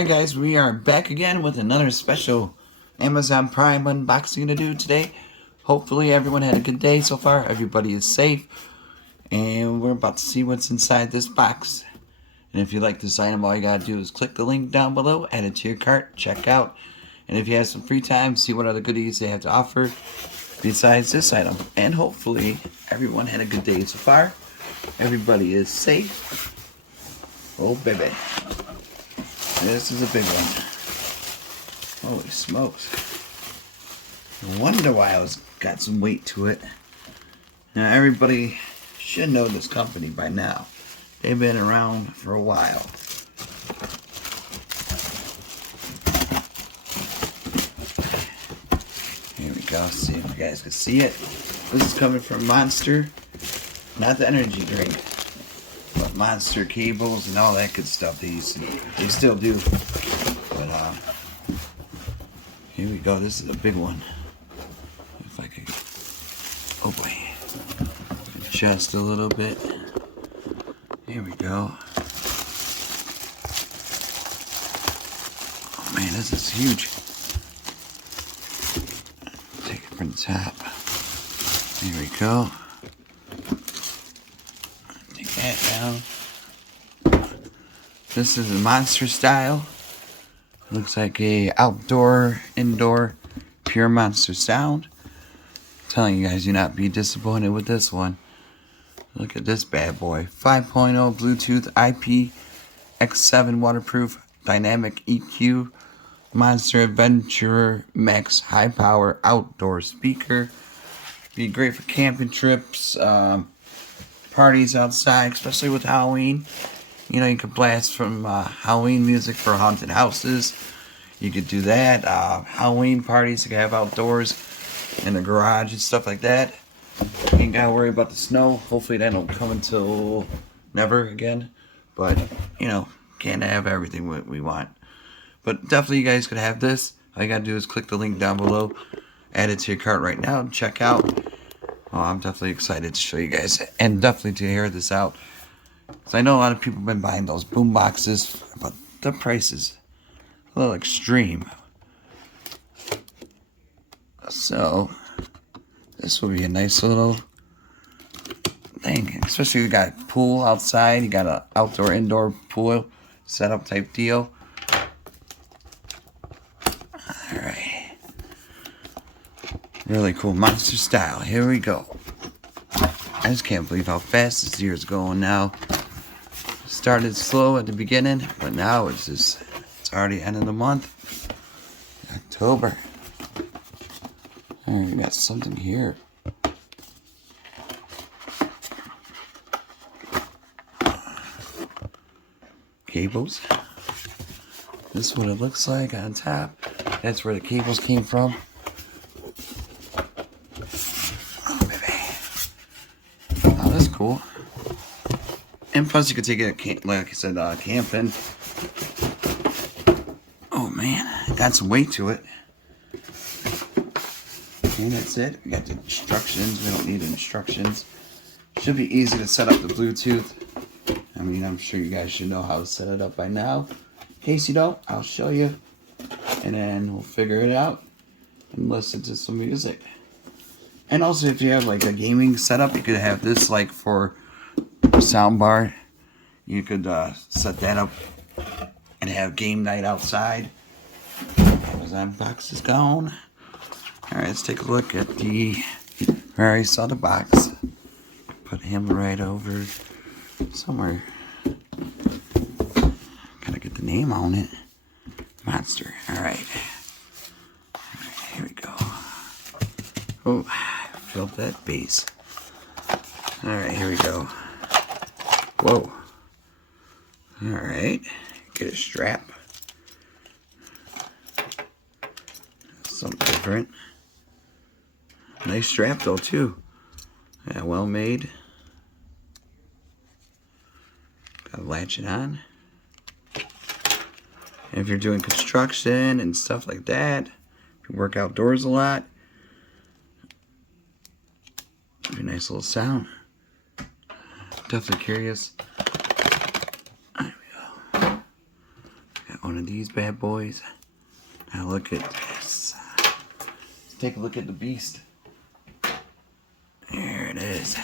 Alright guys, we are back again with another special Amazon Prime unboxing to do today. Hopefully everyone had a good day so far, everybody is safe, and we're about to see what's inside this box. And if you like this item, all you gotta do is click the link down below, add it to your cart, check out, and if you have some free time, see what other goodies they have to offer besides this item. And hopefully everyone had a good day so far, everybody is safe. Oh baby. This is a big one. Holy smokes. No wonder why it's got some weight to it. Now everybody should know this company by now. They've been around for a while. Here we go. See if you guys can see it. This is coming from Monster. Not the energy drink. But Monster cables and all that good stuff. They still do. But here we go. This is a big one. If I could, oh boy, adjust a little bit. Here we go. Oh man, this is huge. Take it from the top. Here we go. That down. This is a Monster style. Looks like a outdoor, indoor, pure Monster sound. I'm telling you guys, do not be disappointed with this one. Look at this bad boy. 5.0 Bluetooth IP X7 waterproof dynamic EQ Monster Adventurer Max high power outdoor speaker. Be great for camping trips. Parties outside, especially with Halloween. You know, you could blast from Halloween music for haunted houses. You could do that. Halloween parties you can have outdoors in the garage and stuff like that. You ain't gotta worry about the snow. Hopefully that don't come until never again. But, you know, can't have everything we want. But definitely you guys could have this. All you gotta do is click the link down below. Add it to your cart right now and check out. Oh, I'm definitely excited to show you guys and definitely to hear this out. So I know a lot of people have been buying those boom boxes, but the price is a little extreme. So this will be a nice little thing, especially if you got a pool outside, you got an outdoor indoor pool setup type deal. Alright. Really cool Monster style. Here we go. I just can't believe how fast this year's going now. Started slow at the beginning, but now it's already end of the month. October. Alright, we got something here. Cables. This is what it looks like on top. That's where the cables came from. Cool. And plus you could take it, like I said, camping. Oh man, got some weight to it. And that's it. We got the instructions. We don't need instructions. Should be easy to set up the Bluetooth. I mean, I'm sure you guys should know how to set it up by now. In case you don't, I'll show you. And then we'll figure it out and listen to some music. And also, if you have like a gaming setup, you could have this like for soundbar. You could set that up and have game night outside. Amazon box is gone. Alright, let's take a look at the. I already saw the box. Put him right over somewhere. Gotta get the name on it. Monster. Alright. Here we go. Oh. Felt that bass. Alright, here we go. Whoa. Alright. Get a strap. Something different. Nice strap though too. Yeah, well made. Gotta latch it on. And if you're doing construction and stuff like that, if you work outdoors a lot, a nice little sound. Definitely curious. There we go. Got one of these bad boys. Now look at this. Let's take a look at the beast. There it is.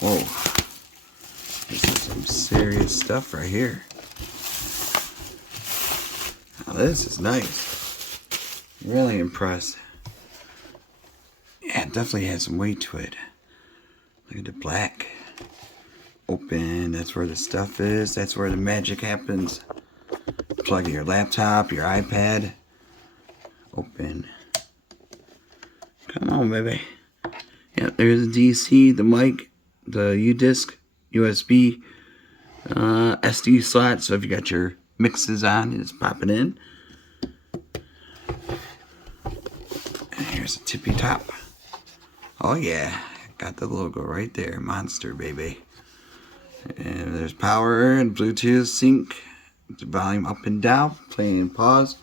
Whoa. This is some serious stuff right here. Now this is nice. Really impressed. Yeah, it definitely has some weight to it. Look at the black. Open, that's where the stuff is. That's where the magic happens. Plug in your laptop, your iPad. Open. Come on, baby. Yeah, there's the DC, the mic, the U-disc, USB, SD slot. So if you got your mixes on, you just pop it in. And here's a tippy top. Oh yeah, got the logo right there. Monster, baby. And there's power and Bluetooth sync. The volume up and down, play and pause.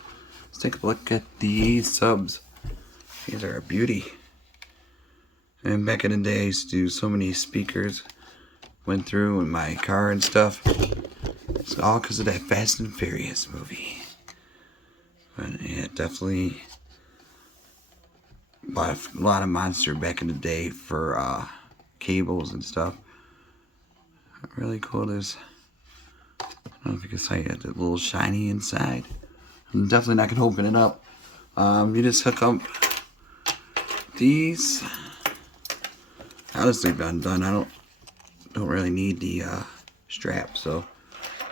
Let's take a look at the subs. These are a beauty. And back in the day, I used to do so many speakers. Went through in my car and stuff. It's all because of that Fast and Furious movie. But yeah, definitely bought a lot of Monster back in the day for cables and stuff. Really cool. There's, I don't know if you can see it, a little shiny inside. I'm definitely not gonna open it up. You just hook up these. I'll just leave it undone. I don't really need the strap, so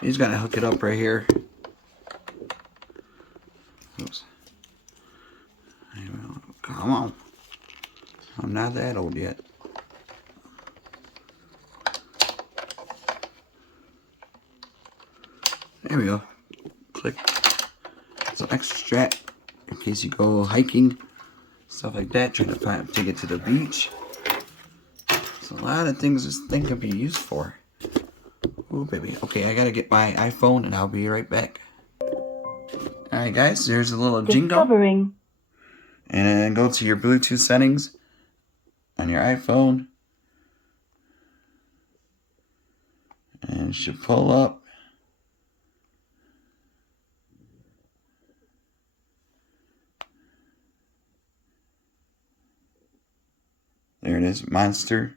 you just gotta hook it up right here. Oops. Come on. I'm not that old yet. There we go. Click. It's an extra strap in case you go hiking, stuff like that. Trying to take it to the beach. There's a lot of things this thing can be used for. Ooh, baby. Okay, I gotta get my iPhone and I'll be right back. Alright, guys, there's a little jingle. And then go to your Bluetooth settings on your iPhone. And it should pull up. There it is, Monster.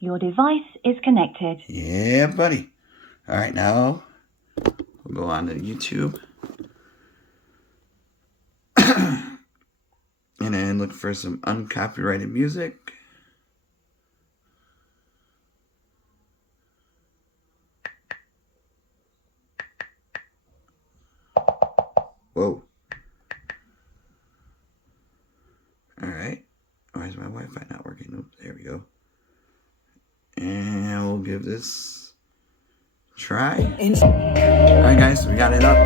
Your device is connected. Yeah, buddy. All right, now we'll go on to YouTube. And then look for some uncopyrighted music. Whoa. Alright. Why is my Wi-Fi not working? Oops, there we go. And we'll give this a try. Alright guys, we got it up.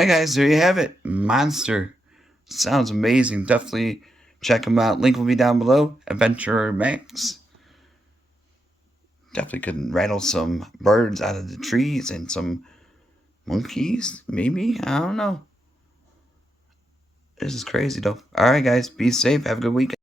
Alright, guys, there you have it. Monster. Sounds amazing. Definitely check them out. Link will be down below. Adventurer Max. Definitely could rattle some birds out of the trees and some monkeys, maybe? I don't know. This is crazy, though. Alright, guys, be safe. Have a good weekend.